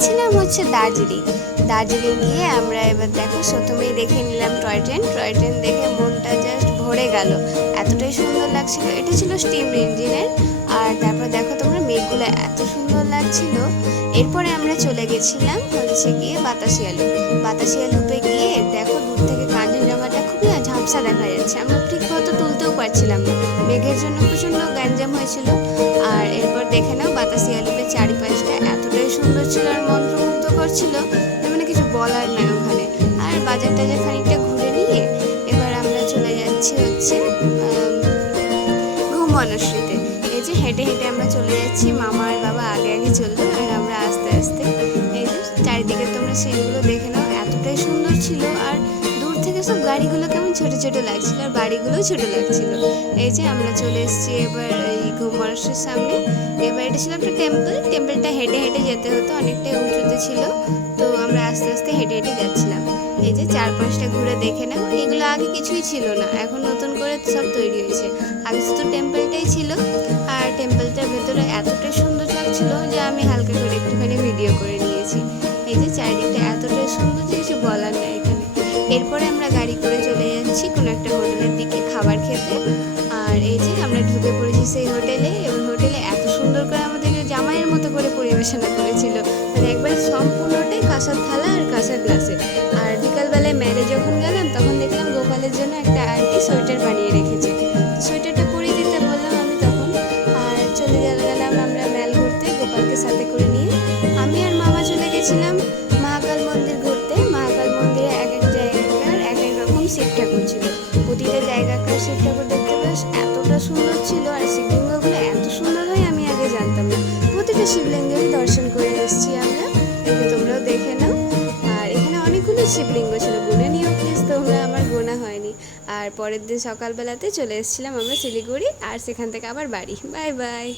গেছিলাম হচ্ছে দার্জিলিং। দার্জিলিং গিয়ে আমরা এবার দেখো প্রথমেই দেখে নিলাম টয় ট্রেন। টয় ট্রেন দেখে মনটা জাস্ট ভরে গেল, এতটাই সুন্দর লাগছিল। এটা ছিল স্টিম ইঞ্জিনের। আর তারপর দেখো তোমরা মেঘগুলো এত সুন্দর লাগছিল। এরপরে আমরা চলে গেছিলাম হচ্ছে গিয়ে বাতাসিয়া লুপ। বাতাসিয়া লুপে গিয়ে দেখো দূর থেকে কাঞ্চনজঙ্ঘাটা খুবই ঝাপসা দেখা যাচ্ছে, আমরা ঠিক মতো তুলতেও পারছিলাম না, মেঘের জন্য প্রচণ্ড গ্যাঞ্জাম হয়েছিল। আর এরপর দেখে নাও বাতাসিয়া লুপের চারিপাশটা এতটাই সুন্দর ছিল আর মন্ত্রমুগ্ধ করছিল, মানে কিছু বলার নাই ওখানে। আর বাজার টাজার খানিকটা ঘুরে নিয়ে এবার আমরা চলে যাচ্ছি হচ্ছে ঘুমবনশ্রীতে। এই যে হেঁটে হেঁটে আমরা চলে যাচ্ছি, মামা আর বাবা আগে আগে চললো আর আমরা আস্তে আস্তে। এই যে চারিদিকে তোমরা সিনগুলো দেখে নাও, এতটাই সুন্দর ছিল। আর দূর থেকে সব গাড়িগুলো কেমন ছোটো ছোটো লাগছিল আর বাড়িগুলোও ছোটো লাগছিল। এই যে আমরা চলে এসেছি এবার এই ঘুমবনশ্রীর সামনে। এবার এটা ছিল একটা টেম্পলটা হেঁটে হেঁটে যেতে হতো, অনেকটাই উঁচুতে ছিল। তো আমরা আস্তে আস্তে হেঁটে হেঁটে যাচ্ছিলাম। এই যে চারপাশটা ঘুরে দেখে নাও, এগুলো আগে কিছুই ছিল না, এখন নতুন করে সব তৈরি হয়েছে। আগে শুধু টেম্পলটাই ছিল। আর টেম্পলটার ভেতরে এতটাই সুন্দর লাগছিল যে আমি হালকা করে একটুখানি ভিডিও করে নিয়েছি। এই যে চারিদিকটা এতটাই সুন্দর যে কিছু বলার নেই এখানে। এরপরে আমরা গাড়ি করে চলে যাচ্ছি কোনো একটা হোটেলের দিকে খাবার খেতে। আর এই যে আমরা ঢুকে পড়েছি সেই হোটেলে, এবং হোটেলে এত সুন্দর করে আমাদেরকে জামাইয়ের মতো করে পরিবেশনা করেছিল, মানে একবার সম্পূর্ণটাই কাঁসার থালা আর কাঁসার গ্লাসে। আর বিকালবেলায় ম্যারেজ যখন গেলাম তখন দেখলাম গোপালের জন্য একটা আন্টি সোয়েটার বানিয়ে রেখেছে, সোয়েটারটা পরিয়ে দিতে বললাম আমি তখন। আর চলে গেলাম আমরা মেল ঘুরতে গোপালকে সাথে করে নিয়ে। আমি আর মামা চলে গেছিলাম মহাকাল মন্দির ঘুরতে। মহাকাল মন্দিরে এক এক জায়গাকার এক এক রকম শিব ঠাকুর ছিল, প্রতিটা জায়গাকার শিব ঠাকুর দেখতে বেশ এতটা সুন্দর ছিল। আর শিবলিঙ্গগুলো এত সুন্দর হয় আমি আগে জানতাম না, প্রতিটা শিবলিঙ্গেরই দর্শন করে এসেছি আমরা। এগুলো তোমরাও দেখে নাও। আর এখানে অনেকগুলো শিবলিঙ্গ ছিল, গুনে নিও প্লিজ তোমরা, আমার গোনা হয়নি। আর পরের দিন সকালবেলাতে চলে এসেছিলাম আমরা শিলিগুড়ি, আর সেখান থেকে আবার বাড়ি। Bye bye.